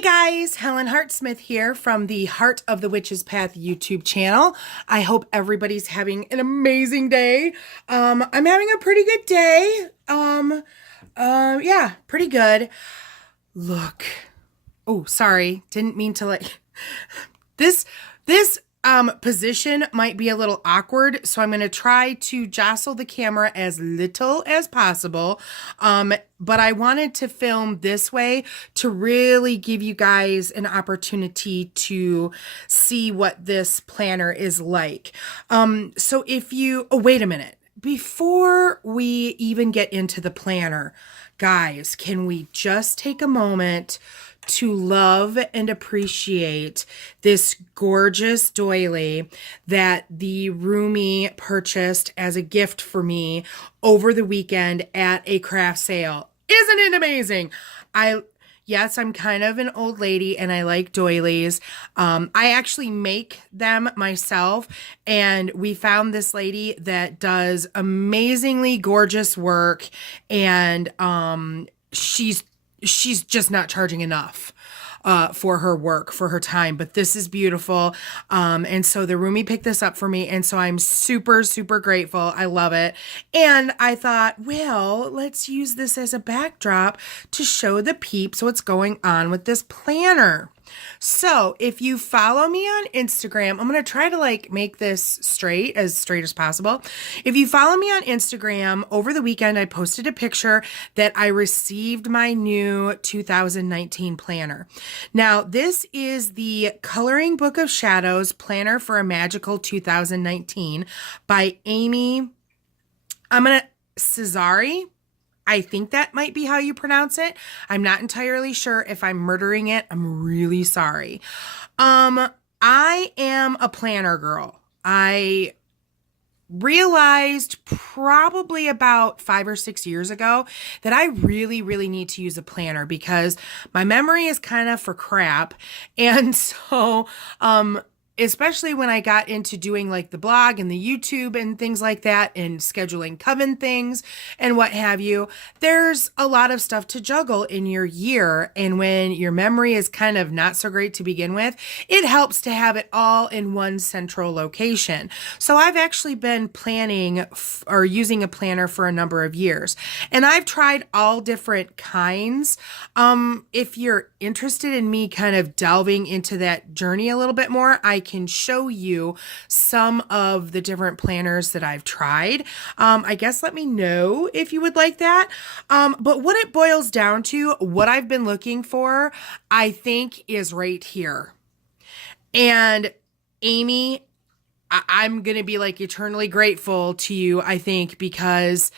Hey guys, Helen Hartsmith here from the Heart of the Witch's Path YouTube channel. I hope everybody's having an amazing day. I'm having a pretty good day. Yeah, pretty good. Look. Oh, sorry. Didn't mean to this position might be a little awkward, so I'm going to try to jostle the camera as little as possible. But I wanted to film this way to really give you guys an opportunity to see what this planner is like. So if you, oh, wait a minute. Before we even get into the planner, guys, can we just take a moment to love and appreciate this gorgeous doily that the roomie purchased as a gift for me over the weekend at a craft sale. Isn't it amazing? Yes, I'm kind of an old lady and I like doilies. I actually make them myself, and we found this lady that does amazingly gorgeous work, and she's just not charging enough for her work, for her time, but this is beautiful. And so the roomie picked this up for me, and so I'm super, super grateful. I love it. And I thought, well, let's use this as a backdrop to show the peeps what's going on with this planner. So if you follow me on Instagram, I'm going to try to make this straight as possible. If you follow me on Instagram, over the weekend, I posted a picture that I received my new 2019 planner. Now, this is the Coloring Book of Shadows Planner for a Magical 2019 by Amy, Cesari. I think that might be how you pronounce it. I'm not entirely sure. If I'm murdering it, I'm really sorry. I am a planner girl. I realized probably about 5 or 6 years ago that I really, really need to use a planner because my memory is kind of for crap. And so, especially when I got into doing the blog and the YouTube and things like that, and scheduling coven things and what have you, there's a lot of stuff to juggle in your year. And when your memory is kind of not so great to begin with, it helps to have it all in one central location. So I've actually been planning or using a planner for a number of years, and I've tried all different kinds. If you're interested in me kind of delving into that journey a little bit more, I can show you some of the different planners that I've tried. I guess let me know if you would like that. But what it boils down to, what I've been looking for, I think is right here. And Amy, I'm going to be eternally grateful to you, I think, because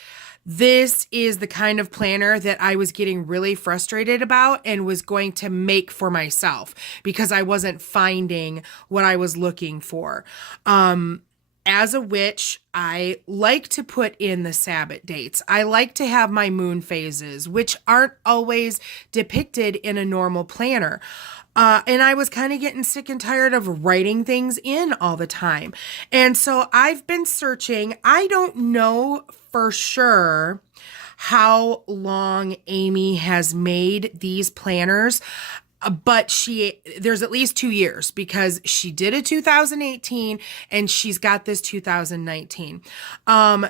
this is the kind of planner that I was getting really frustrated about and was going to make for myself because I wasn't finding what I was looking for. As a witch, I like to put in the Sabbath dates. I like to have my moon phases, which aren't always depicted in a normal planner. And I was kind of getting sick and tired of writing things in all the time. And so I've been searching. I don't know for sure how long Amy has made these planners, but there's at least 2 years because she did a 2018 and she's got this 2019.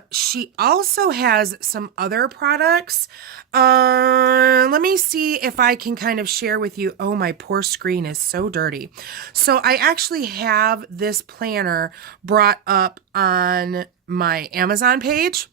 She also has some other products. Let me see if I can kind of share with you. Oh, my poor screen is so dirty. So I actually have this planner brought up on my Amazon page.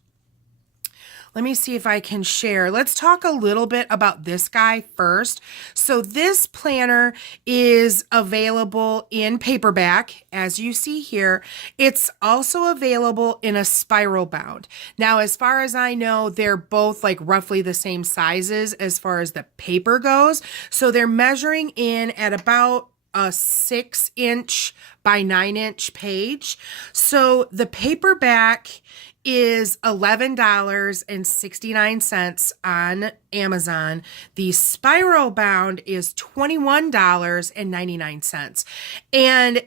Let me see if I can share. Let's talk a little bit about this guy first. So this planner is available in paperback, as you see here. It's also available in a spiral bound. Now, as far as I know, they're both roughly the same sizes as far as the paper goes. So they're measuring in at about a 6-inch by 9-inch page. So the paperback is $11.69 on Amazon. The spiral bound is $21.99. And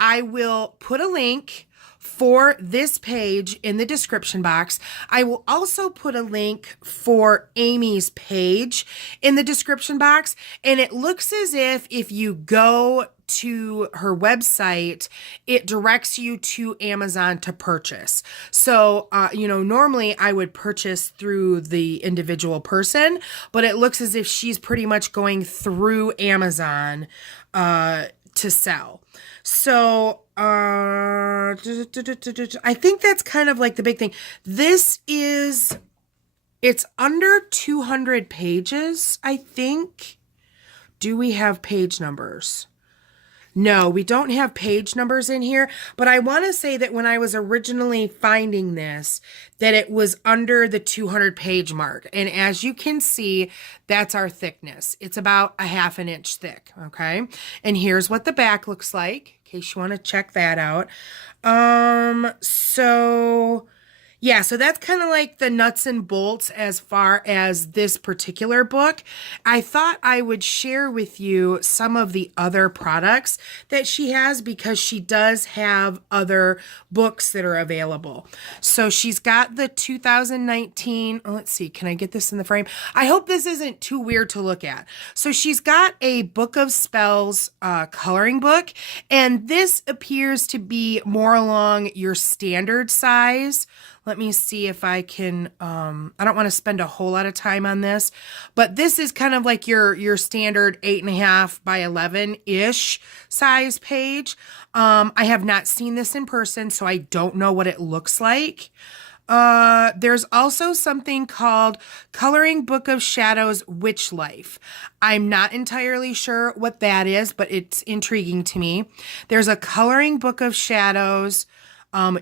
I will put a link for this page in the description box. I will also put a link for Amy's page in the description box. And it looks as if you go to her website, it directs you to Amazon to purchase. So, normally I would purchase through the individual person, but it looks as if she's pretty much going through Amazon to sell. So, I think that's kind of like the big thing. It's under 200 pages, I think. Do we have page numbers? No, we don't have page numbers in here, but I want to say that when I was originally finding this, that it was under the 200 page mark. And as you can see, that's our thickness. It's about a ½ inch thick, okay? And here's what the back looks like, in case you want to check that out. So that's kind of like the nuts and bolts as far as this particular book. I thought I would share with you some of the other products that she has because she does have other books that are available. So she's got the 2019, let's see, can I get this in the frame? I hope this isn't too weird to look at. So she's got a Book of Spells coloring book, and this appears to be more along your standard size. Let me see if I can, I don't want to spend a whole lot of time on this, but this is kind of like your standard 8.5 by 11-ish size page. I have not seen this in person, so I don't know what it looks like. There's also something called Coloring Book of Shadows Witch Life. I'm not entirely sure what that is, but it's intriguing to me. There's a Coloring Book of Shadows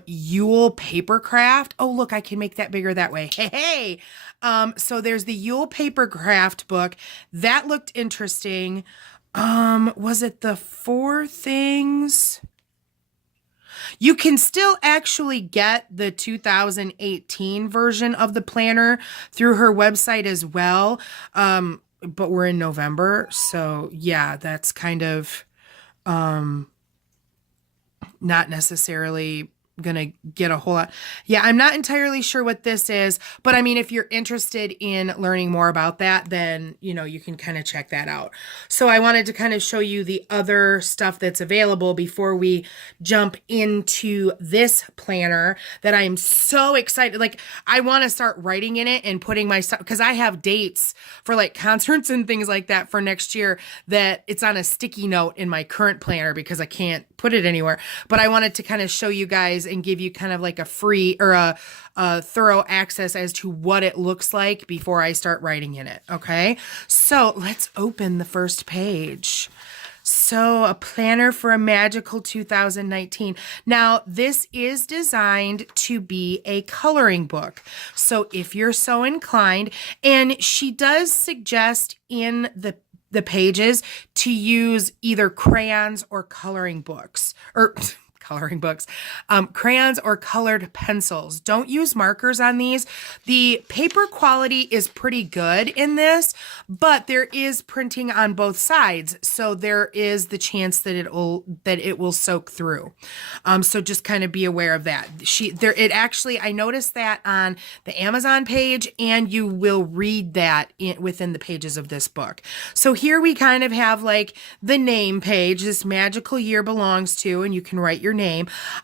Yule Papercraft. Oh, look, I can make that bigger that way. Hey. So there's the Yule Papercraft book. That looked interesting. Was it the 4 things? You can still actually get the 2018 version of the planner through her website as well. But we're in November. So yeah, that's kind of, not necessarily gonna get a whole lot. Yeah, I'm not entirely sure what this is, but I mean, if you're interested in learning more about that, then, you can kind of check that out. So I wanted to kind of show you the other stuff that's available before we jump into this planner that I'm so excited. Like, I want to start writing in it and putting my stuff, because I have dates for like concerts and things like that for next year that it's on a sticky note in my current planner because I can't put it anywhere. But I wanted to kind of show you guys and give you kind of like a free or a thorough access as to what it looks like before I start writing in it. Okay, so let's open the first page. So, a planner for a magical 2019. Now, this is designed to be a coloring book. So, if you're so inclined, and she does suggest in the pages to use either crayons or coloring books, or crayons or colored pencils. Don't use markers on these. The paper quality is pretty good in this, but there is printing on both sides, so there is the chance that it will soak through. So just kind of be aware of that. I noticed that on the Amazon page, and you will read that within the pages of this book. So here we kind of have like the name page this magical year belongs to, and you can write your name.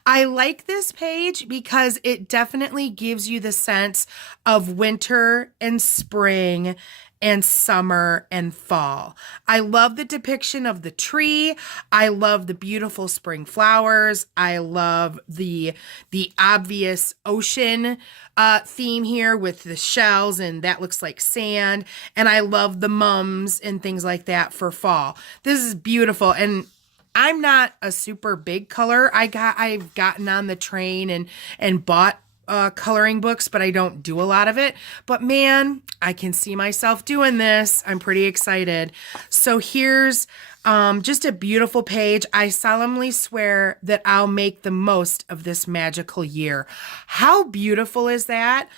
I like this page because it definitely gives you the sense of winter and spring and summer and fall. I love the depiction of the tree. I love the beautiful spring flowers. I love the obvious ocean theme here with the shells, and that looks like sand. And I love the mums and things like that for fall. This is beautiful. And I'm not a super big color. I've gotten on the train and bought coloring books, but I don't do a lot of it. But man, I can see myself doing this. I'm pretty excited. So here's just a beautiful page. I solemnly swear that I'll make the most of this magical year. How beautiful is that?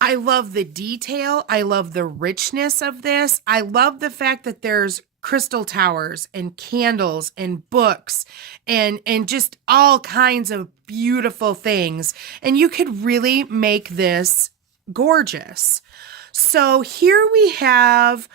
I love the detail. I love the richness of this. I love the fact that there's crystal towers and candles and books and just all kinds of beautiful things. And you could really make this gorgeous. So here we have,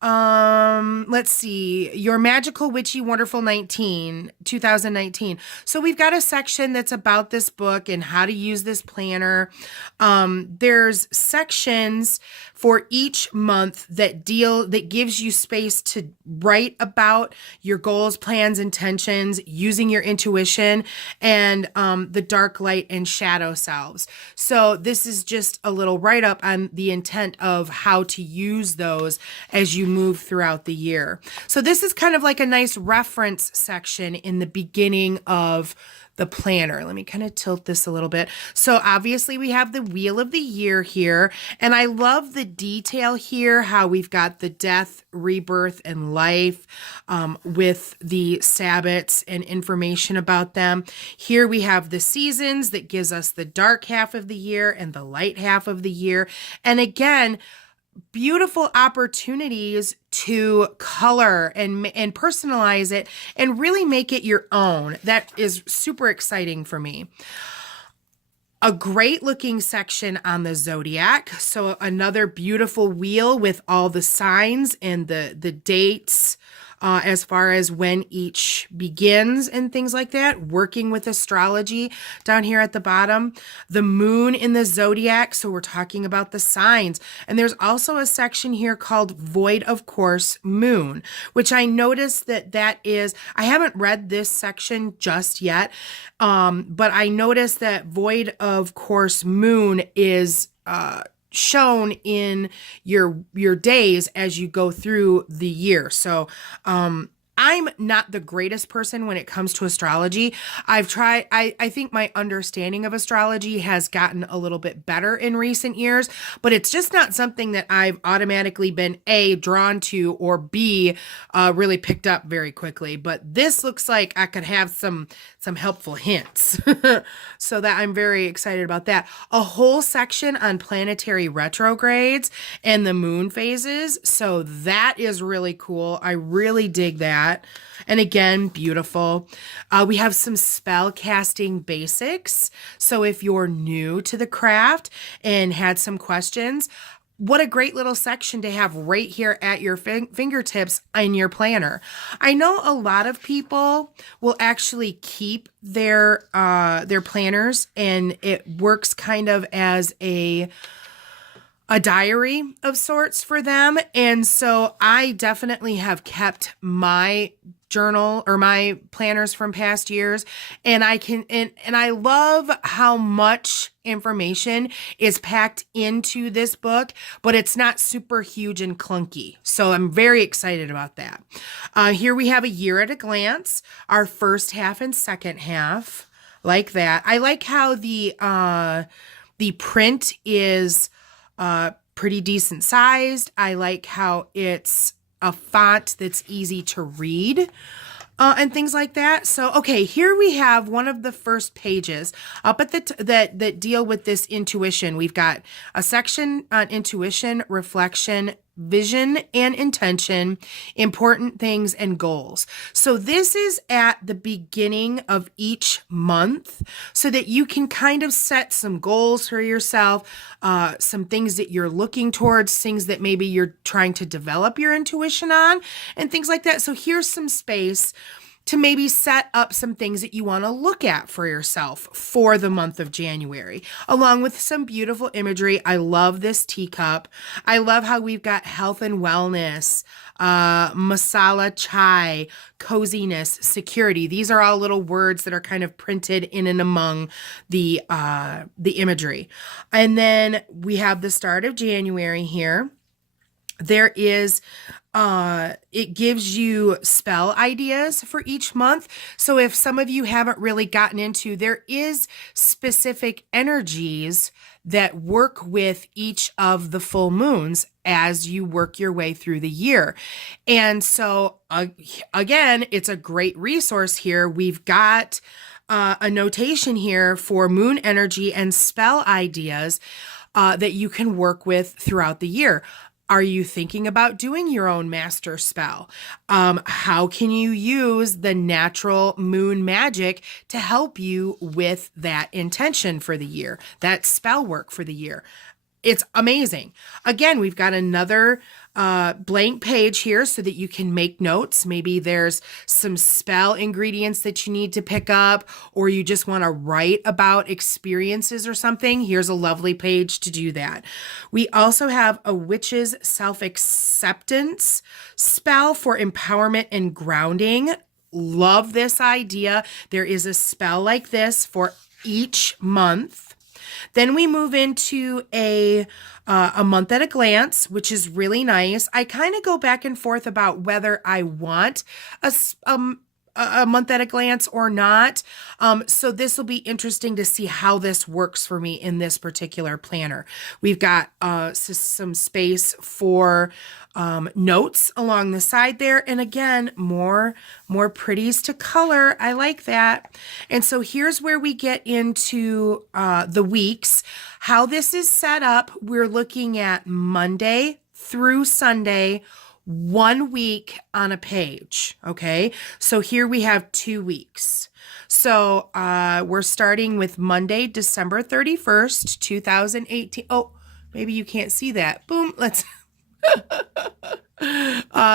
let's see, Your Magical Witchy Wonderful 2019. So we've got a section that's about this book and how to use this planner. There's sections for each month that gives you space to write about your goals, plans, intentions, using your intuition, and the dark, light, and shadow selves. So this is just a little write-up on the intent of how to use those as you move throughout the year. So this is kind of like a nice reference section in the beginning of the planner. Let me kind of tilt this a little bit. So obviously we have the wheel of the year here, and I love the detail here, how we've got the death, rebirth, and life with the Sabbats and information about them. Here we have the seasons that gives us the dark half of the year and the light half of the year. And again, beautiful opportunities to color and personalize it and really make it your own. That is super exciting for me. A great looking section on the zodiac. So another beautiful wheel with all the signs and the dates as far as when each begins and things like that, working with astrology down here at the bottom. The moon in the zodiac, so we're talking about the signs. And there's also a section here called Void of Course Moon, which I noticed that is, I haven't read this section just yet, but I noticed that Void of Course Moon is shown in your days as you go through the year. So I'm not the greatest person when it comes to astrology. I've tried, I think my understanding of astrology has gotten a little bit better in recent years, but it's just not something that I've automatically been A, drawn to, or B, really picked up very quickly. But this looks like I could have some helpful hints. So that I'm very excited about that. A whole section on planetary retrogrades and the moon phases. So that is really cool. I really dig that. And again, beautiful. We have some spell casting basics. So if you're new to the craft and had some questions, what a great little section to have right here at your fingertips in your planner. I know a lot of people will actually keep their planners, and it works kind of as a diary of sorts for them. And so I definitely have kept my journal or my planners from past years, and I love how much information is packed into this book, but it's not super huge and clunky. So I'm very excited about that. Here we have a year at a glance, our first half and second half, like that. I like how the print is pretty decent sized. I like how it's a font that's easy to read and things like that. So, okay, here we have one of the first pages up at that deal with this intuition. We've got a section on intuition, reflection, vision and intention, important things and goals. So this is at the beginning of each month so that you can kind of set some goals for yourself, some things that you're looking towards, things that maybe you're trying to develop your intuition on and things like that. So here's some space to maybe set up some things that you want to look at for yourself for the month of January, along with some beautiful imagery. I love this teacup. I love how we've got health and wellness, masala chai, coziness, security. These are all little words that are kind of printed in and among the imagery. And then we have the start of January here. There is it gives you spell ideas for each month. So if some of you haven't really gotten into, there is specific energies that work with each of the full moons as you work your way through the year. And so again, it's a great resource here. We've got a notation here for moon energy and spell ideas that you can work with throughout the year. Are you thinking about doing your own master spell? How can you use the natural moon magic to help you with that intention for the year, that spell work for the year? It's amazing. Again, we've got another blank page here so that you can make notes. Maybe there's some spell ingredients that you need to pick up, or you just want to write about experiences or something. Here's a lovely page to do that. We also have a witch's self-acceptance spell for empowerment and grounding. Love this idea. There is a spell like this for each month. Then we move into a month at a glance, which is really nice. I kind of go back and forth about whether I want a month at a glance or not. So this will be interesting to see how this works for me in this particular planner. We've got some space for notes along the side there. And again, more pretties to color. I like that. And so here's where we get into the weeks. How this is set up, we're looking at Monday through Sunday, 1 week on a page. Okay. So here we have 2 weeks. So we're starting with Monday, December 31st, 2018. Oh, maybe you can't see that. Boom. Let's.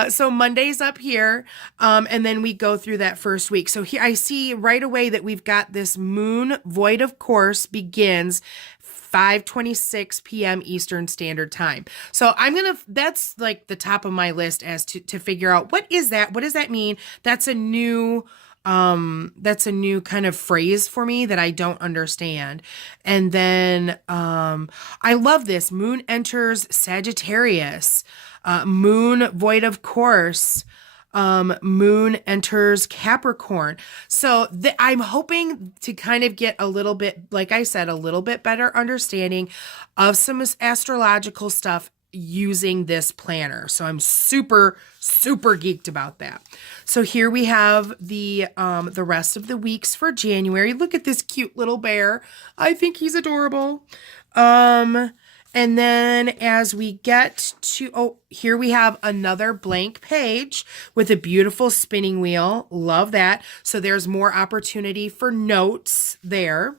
So Monday's up here, and then we go through that first week. So here I see right away that we've got this moon void of course begins 5:26 p.m. Eastern Standard Time. So that's like the top of my list as to figure out what is that? What does that mean? That's a new kind of phrase for me that I don't understand. And then I love this. Moon enters Sagittarius. Moon void of course. Moon enters Capricorn. So I'm hoping to kind of get a little bit, like I said, a little bit better understanding of some astrological stuff using this planner. So I'm super geeked about that. So here we have the rest of the weeks for January. Look at this cute little bear. I think he's adorable. And then as we get to, here we have another blank page with a beautiful spinning wheel. Love that. So there's more opportunity for notes there.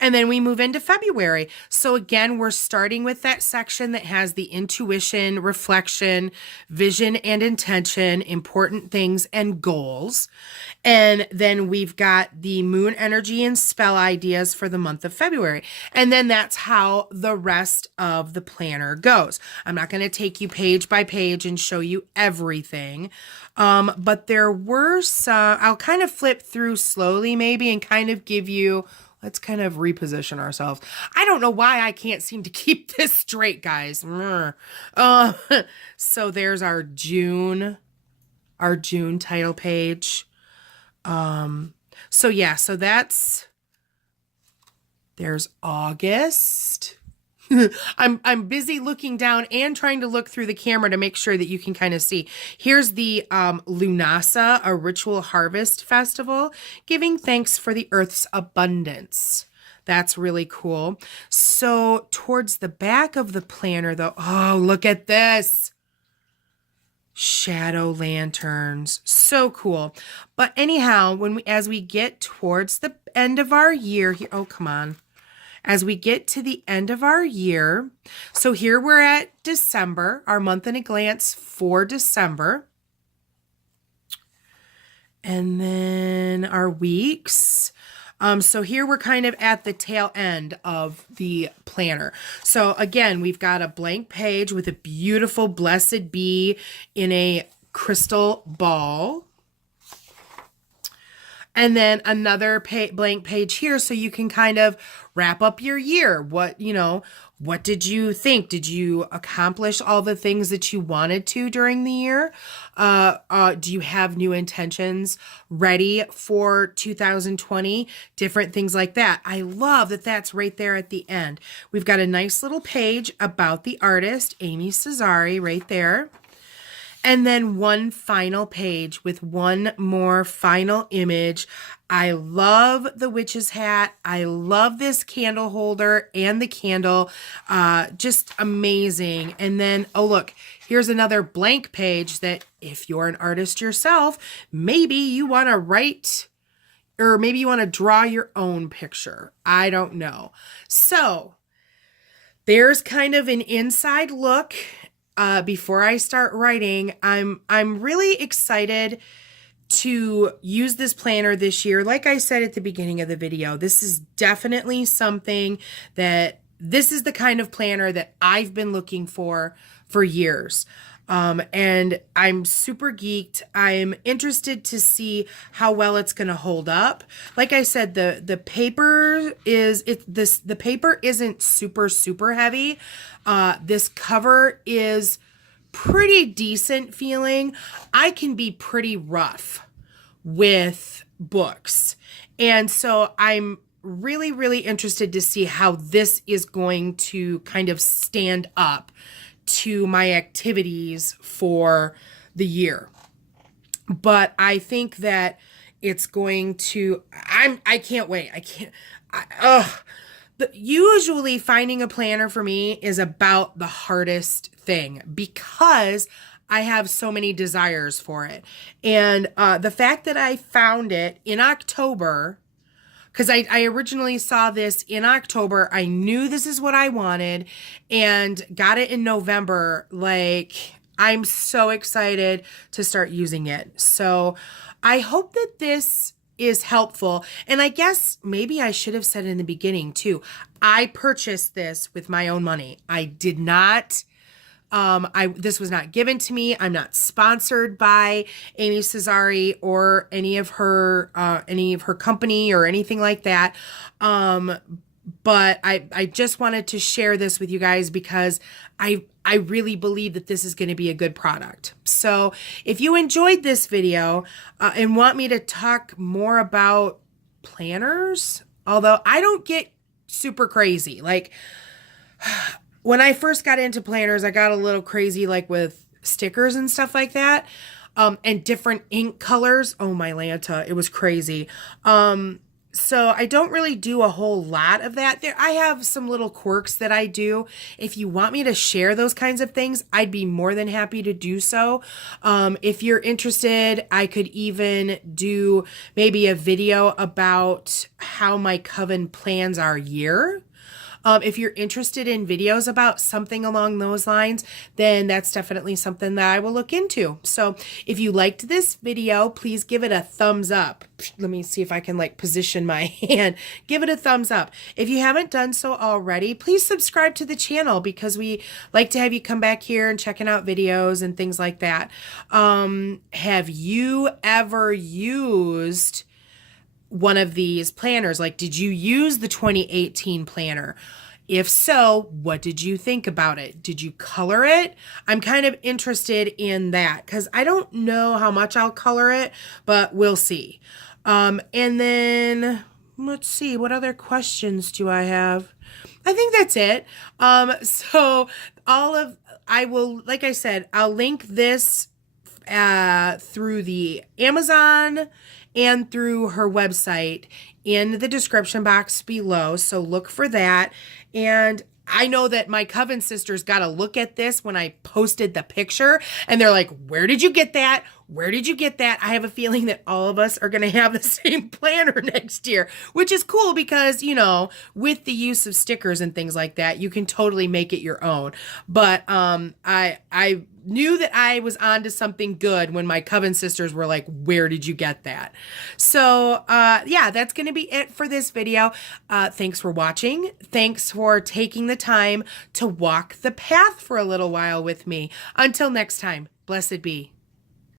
And then we move into February. So again, we're starting with that section that has the intuition, reflection, vision and intention, important things and goals. And then we've got the moon energy and spell ideas for the month of February. And then that's how the rest of the planner goes. I'm not going to take you page by page and show you everything. But there were some, I'll kind of flip through slowly maybe and kind of give you, let's kind of reposition ourselves. I don't know why I can't seem to keep this straight, guys. So there's our June title page. So yeah, so there's August. I'm busy looking down and trying to look through the camera to make sure that you can kind of see. Here's the Lunasa, a ritual harvest festival, giving thanks for the earth's abundance. That's really cool. So towards the back of the planner though, oh, look at this. Shadow lanterns. So cool. But anyhow, as we get towards the end of our year here, oh, come on. As we get to the end of our year, so here we're at December, our month in a glance for December. And then our weeks. So here we're kind of at the tail end of the planner. So again, we've got a blank page with a beautiful blessed bee in a crystal ball. And then another blank page here so you can kind of wrap up your year. What did you think? Did you accomplish all the things that you wanted to during the year? Do you have new intentions ready for 2020? Different things like that. I love that that's right there at the end. We've got a nice little page about the artist, Amy Cesari, right there. And then one final page with one more final image. I love the witch's hat. I love this candle holder and the candle. Just amazing. And then, oh look, here's another blank page that if you're an artist yourself, maybe you want to write or maybe you want to draw your own picture. I don't know. So there's kind of an inside look. Before I start writing, I'm really excited to use this planner this year. Like I said at the beginning of the video, this is definitely something that this is the kind of planner that I've been looking for years. And I'm super geeked. I'm interested to see how well it's going to hold up. Like I said, the paper the paper isn't super heavy. This cover is pretty decent feeling. I can be pretty rough with books. And so I'm really interested to see how this is going to kind of stand up to my activities for the year. But I think that it's going to, I can't wait. Usually finding a planner for me is about the hardest thing because I have so many desires for it. And the fact that I found it in October, because I originally saw this in October, I knew this is what I wanted and got it in November. Like, I'm so excited to start using it. So I hope that this is helpful. And I guess maybe I should have said in the beginning too, I purchased this with my own money. I did not, this was not given to me. I'm not sponsored by Amy Cesari or any of her company or anything like that. But I just wanted to share this with you guys because I really believe that this is going to be a good product. So if you enjoyed this video and want me to talk more about planners, although I don't get super crazy. Like when I first got into planners, I got a little crazy like with stickers and stuff like that. And different ink colors. Oh my Lanta, it was crazy. So I don't really do a whole lot of that. I have some little quirks that I do. If you want me to share those kinds of things, I'd be more than happy to do so. If you're interested, I could even do maybe a video about how my coven plans our year. If you're interested in videos about something along those lines, then that's definitely something that I will look into. So if you liked this video, please give it a thumbs up. Let me see if I can like position my hand. Give it a thumbs up. If you haven't done so already, please subscribe to the channel because we like to have you come back here and checking out videos and things like that. Have you ever used one of these planners? Like, did you use the 2018 planner? If so, what did you think about it? Did you color it? I'm kind of interested in that because I don't know how much I'll color it, but we'll see. And then let's see, what other questions do I have? I think that's it. So I will, like I said, I'll link this through the Amazon and through her website in the description box below. So look for that. And I know that my coven sisters got to look at this when I posted the picture and they're like, where did you get that? Where did you get that? I have a feeling that all of us are going to have the same planner next year, which is cool because, you know, with the use of stickers and things like that, you can totally make it your own. But I knew that I was onto something good when my coven sisters were like, where did you get that? So yeah, that's going to be it for this video. Thanks for watching. Thanks for taking the time to walk the path for a little while with me. Until next time, blessed be.